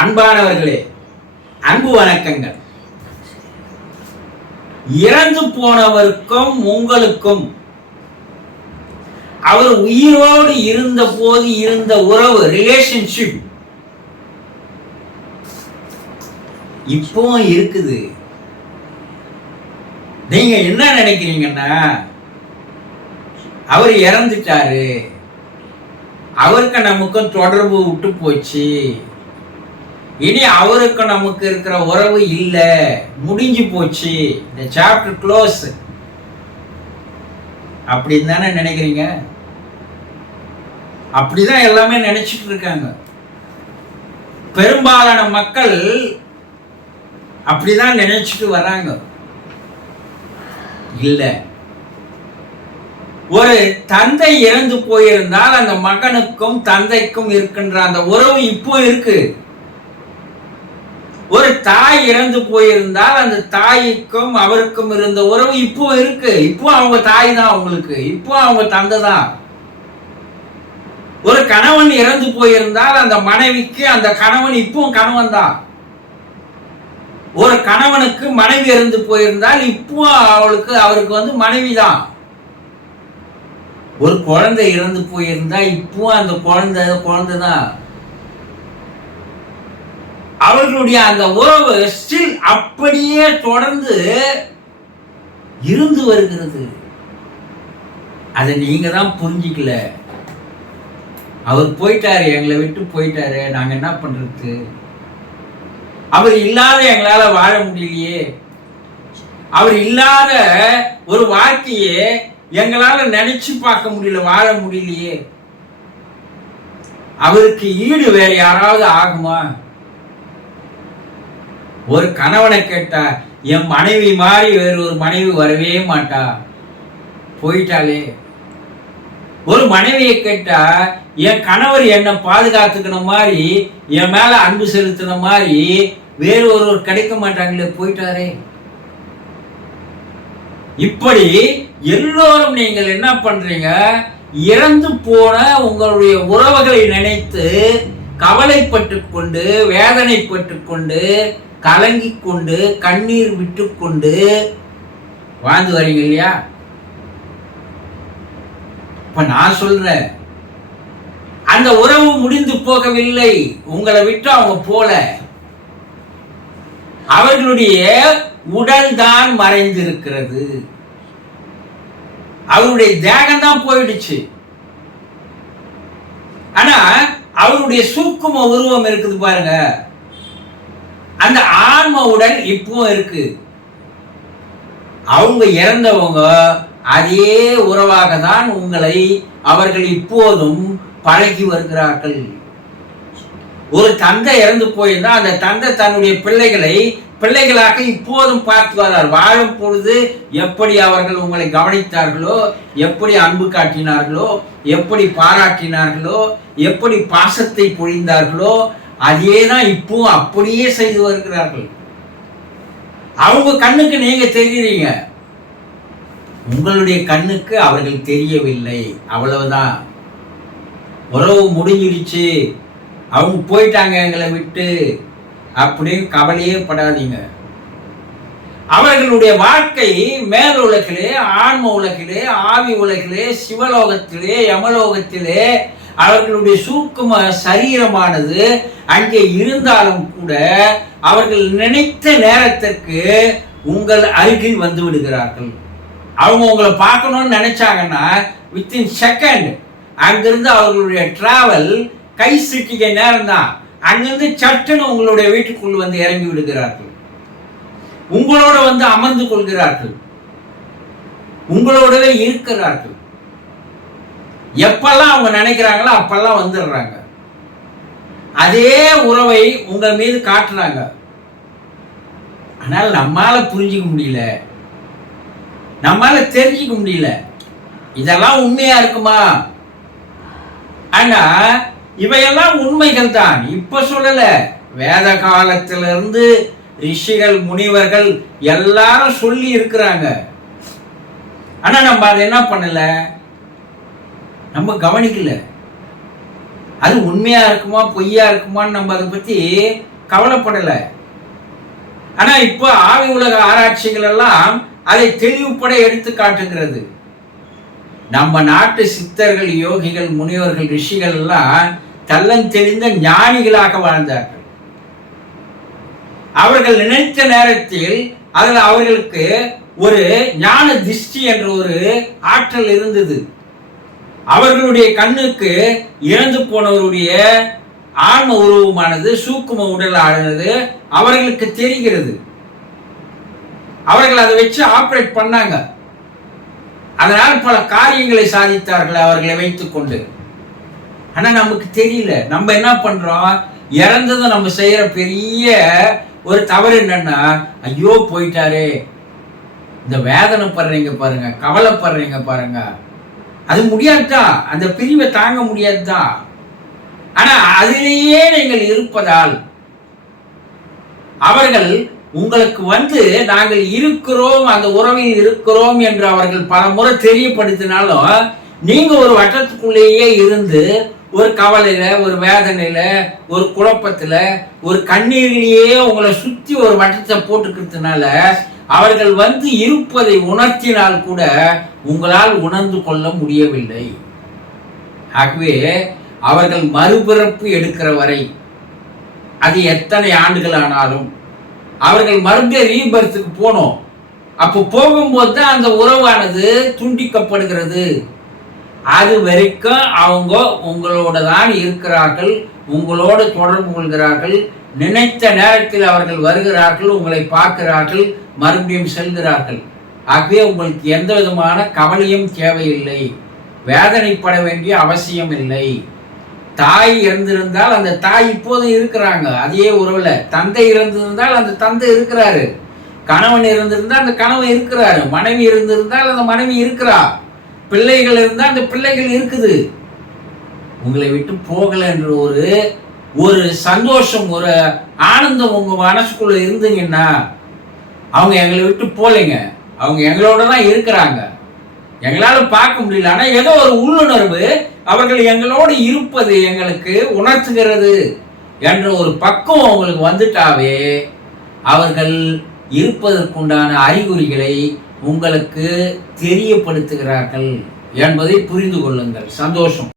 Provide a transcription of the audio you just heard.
அன்பானவர்களே அன்பு வணக்கங்கள். இறந்து போனவருக்கும் உங்களுக்கும் அவர் உயிரோடு இருந்த போது இருந்த உறவு ரிலேஷன்ஷிப் இப்பவும் இருக்குது. நீங்க என்ன நினைக்கிறீங்கன்னா அவர் இறந்துட்டாரு. அவருக்கு நமக்கும் தொடர்பு விட்டு போச்சு. இனி அவருக்கு நமக்கு இருக்கிற உறவு இல்லை. முடிஞ்சு போச்சு. இந்த சாப்டர் க்ளோஸ் அப்படின்னு தானே நினைக்கிறீங்க? அப்படிதான் எல்லாமே நினைச்சிட்டு இருக்காங்க. பெரும்பாலான மக்கள் அப்படிதான் நினைச்சிட்டு வராங்க. இல்லை. ஒரு தந்தை இறந்து போயிருந்தால் அந்த மகனுக்கும் தந்தைக்கும் இருக்கின்ற அந்த உறவு இப்போ இருக்கு. ஒரு தாய் இறந்து போயிருந்தால் அந்த தாய்க்கும் அவருக்கும் இருந்த உறவு இப்போ இருக்கு. இப்போ அவங்க தாய் தான் அவங்களுக்கு இப்போ அவங்க தந்தை தான். ஒரு கணவன் இறந்து போயிருந்தால் அந்த மனைவிக்கு அந்த கணவன் இப்போ கணவன் தான். ஒரு கணவனுக்கு மனைவி இறந்து போயிருந்தால் இப்போ அவளுக்கு அவருக்கு வந்து மனைவி தான். ஒரு குழந்தை இறந்து போயிருந்தா இப்போ அந்த குழந்தை குழந்தை தான் அவர்களுடைய அந்த உறவு ஸ்டில் அப்படியே தொடர்ந்து இருந்து வருகிறது. அதை நீங்க தான் புரிஞ்சிக்கல. அவர் போயிட்டாரு எங்களை விட்டு போயிட்டாரு. நாங்க என்ன பண்றது? அவர் இல்லாத எங்களால வாழ முடியலையே. அவர் இல்லாத ஒரு வாழ்க்கையே எங்களால நினைச்சு பார்க்க முடியல வாழ முடியலையே. அவருக்கு ஈடு வேற யாராவது ஆகுமா? ஒரு கணவனை கேட்டா என் மனைவி மாதிரி வேறு ஒரு மனைவி வரவே மாட்டா. போயிட்டாலே ஒரு மனைவியை கேட்டா என் கணவர் என்னை பாதுகாத்துக்கின மாதிரி என் மேல அன்பு செலுத்தின மாதிரி வேறு ஒருவர் கிடைக்க மாட்டாங்களே. போயிட்டாரே. இப்படி எல்லோரும் நீங்கள் என்ன பண்றீங்க? இறந்து போன உங்களுடைய உறவுகளை நினைத்து கவலைப்பட்டு கொண்டு வேதனைப்பட்டு கொண்டு கலங்கி கொண்டு கண்ணீர் விட்டு கொண்டு வாழ்ந்து வரீங்க இல்லையா? இப்ப நான் சொல்றேன். அந்த உறவு முடிந்து போகவில்லை. உங்களை விட்டு அவங்க போல. அவர்களுடைய உடல் தான் மறைந்திருக்கிறது. அவருடைய தேகம் தான் போயிடுச்சு. ஆனா அவருடைய சூக்கும உருவம் இருக்குது பாருங்க. அந்த ஆன்ம உடல் இப்போ இருக்கு. அவங்க இறந்தவங்க அதே உறவாக தான் உங்களை அவர்கள் இப்போதும் பழகி வருகிறார்கள். ஒரு தந்தை இறந்து போயிருந்தா அந்த தந்தை தன்னுடைய பிள்ளைகளை பிள்ளைகளாக இப்போதும் பார்த்து வர்றார் வாழும் பொழுது எப்படி அவர்கள் உங்களை கவனித்தார்களோ எப்படி அன்பு காட்டினார்களோ எப்படி பாராட்டினார்களோ எப்படி பாசத்தை பொழிந்தார்களோ அதே தான் இப்போ அப்படியே செய்து வருகிறார்கள். அவங்க கண்ணுக்கு நீங்க தெரியுறீங்க உங்களுடைய கண்ணுக்கு அவர்கள் தெரியவில்லை. அவ்வளவுதான். உறவு முடிஞ்சிருச்சு. அவங்க போயிட்டாங்க எங்களை விட்டு. அப்படின்னு கவலையே படாதீங்க. அவர்களுடைய வாழ்க்கை மேல் உலகிலே ஆன்ம உலகிலே ஆவி உலகிலே சிவலோகத்திலே யமலோகத்திலே அவர்களுடைய சூக்கும சரீரமானது அங்கே இருந்தாலும் கூட அவர்கள் நினைத்த நேரத்திற்கு உங்கள் அருகில் வந்து விடுகிறார்கள். அவங்க உங்களை பார்க்கணும்னு நினைச்சாங்கன்னா வித்தின் செகண்ட் அங்கிருந்து அவர்களுடைய டிராவல் கை சிட்டிக்க நேரம் தான் அங்கிருந்து சட்டுன்னு உங்களுடைய வீட்டுக்குள் வந்து இறங்கி விடுகிறார்கள். உங்களோட வந்து அமர்ந்து கொள்கிறார்கள். உங்களோடவே இருக்கிறார்கள். எப்பெல்லாம் அவங்க நினைக்கிறாங்களோ அப்பெல்லாம் வந்துடுறாங்க. அதே உறவை உங்கள் மீது காட்டுறாங்க. ஆனால் நம்மளால் புரிஞ்சிக்க முடியல. நம்மளால் தெரிஞ்சிக்க முடியல. இதெல்லாம் உண்மையாக இருக்குமா? ஆனால் இவையெல்லாம் உண்மைகள் தான். இப்போ சொல்லலை. வேத காலத்திலிருந்து ரிஷிகள் முனிவர்கள் எல்லாரும் சொல்லி இருக்கிறாங்க. ஆனால் நம்ம அதை என்ன பண்ணலை? நம்ம கவனிக்கல. அது உண்மையா இருக்குமா பொய்யா இருக்குமான்னு நம்ம அதை பத்தி கவலைப்படலை. ஆனா இப்போ ஆவி உலக ஆராய்ச்சிகள் எல்லாம் அதை தெளிவுபட எடுத்து காட்டுகிறது. நம்ம நாட்டு சித்தர்கள் யோகிகள் முனிவர்கள் ரிஷிகள் எல்லாம் தள்ளம் தெளிந்த ஞானிகளாக வாழ்ந்தார்கள். அவர்கள் நினைத்த நேரத்தில் அதில் அவர்களுக்கு ஒரு ஞான திருஷ்டி என்ற ஒரு ஆற்றல் இருந்தது. அவர்களுடைய கண்ணுக்கு இறந்து போனவருடைய ஆன்ம உருவமானது சூக்கும உடல் ஆனது அவர்களுக்கு தெரிகிறது. அவர்கள் அதை வச்சு ஆப்ரேட் பண்ணாங்க. அதனால் பல காரியங்களை சாதித்தார்கள் அவர்களை வைத்துக்கொண்டு ஆனால் நமக்கு தெரியல. நம்ம என்ன பண்றோம்? இறந்ததை நம்ம செய்யற பெரிய ஒரு தவறு என்னன்னா ஐயோ போயிட்டாரே. இந்த வேதனை படுறீங்க பாருங்க கவலைப்படுறீங்க பாருங்க. அது முடியாதுதான் அந்த பிரிவை தாங்க முடியாதுதான் ஆனா அதிலேயே நீங்கள் இருப்பதால் அவர்கள் உங்களுக்கு வந்து நாங்கள் இருக்கிறோம் அந்த உறவில் இருக்கிறோம் என்று அவர்கள் பல முறை தெரியப்படுத்தினாலும் நீங்க ஒரு வட்டத்துக்குள்ளேயே இருந்து ஒரு கவலையில் ஒரு வேதனையில் ஒரு குழப்பத்தில் ஒரு கண்ணீரிலேயே உங்களை சுற்றி ஒரு வட்டத்தை போட்டுக்கிறதுனால அவர்கள் வந்து இருப்பதை உணர்த்தினால் கூட உங்களால் உணர்ந்து கொள்ள முடியவில்லை. ஆகவே அவர்கள் மறுபிறப்பு எடுக்கிற வரை அது எத்தனை ஆண்டுகள் ஆனாலும் அவர்கள் மறுபடியும் ரீபர்த்துக்கு போனோம். அப்போ போகும்போது தான் அந்த உறவானது துண்டிக்கப்படுகிறது. அது வரைக்கும் அவங்க உங்களோட தான் இருக்கிறார்கள் உங்களோடு தொடர்பு கொள்கிறார்கள் நினைத்த நேரத்தில் அவர்கள் வருகிறார்கள் உங்களை பார்க்கிறார்கள் மறுபடியும் செல்கிறார்கள். ஆகவே உங்களுக்கு எந்த விதமான கவலையும் தேவையில்லை. வேதனைப்பட வேண்டிய அவசியம் இல்லை. தாய் இறந்திருந்தால் அந்த தாய் இப்போதும் இருக்கிறாங்க. அதே உறவில் தந்தை இறந்திருந்தால் அந்த தந்தை இருக்கிறாரு. கணவன் இருந்திருந்தால் அந்த கணவன் இருக்கிறாரு. மனைவி இருந்திருந்தால் அந்த மனைவி இருக்கிறா. பிள்ளைகள் இருந்தால் அந்த பிள்ளைகள் இருக்குது. உங்களை விட்டு போகல என்ற ஒரு ஒரு சந்தோஷம் ஒரு ஆனந்தம் உங்க மனசுக்குள்ள இருந்தீங்கன்னா அவங்க எங்களை விட்டு போலைங்க அவங்க எங்களோட தான் இருக்கிறாங்க. எங்களால பார்க்க முடியல. ஆனா ஏதோ ஒரு உள்ளுணர்வு அவர்கள் எங்களோடு இருப்பது எங்களுக்கு உணர்த்துகிறது என்ற ஒரு பக்குவம் அவங்களுக்கு வந்துட்டாவே அவர்கள் இருப்பதற்குண்டான அறிகுறிகளை உங்களுக்கு தெரியப்படுத்துகிறார்கள் என்பதை புரிந்து கொள்ளுங்கள். சந்தோஷம்.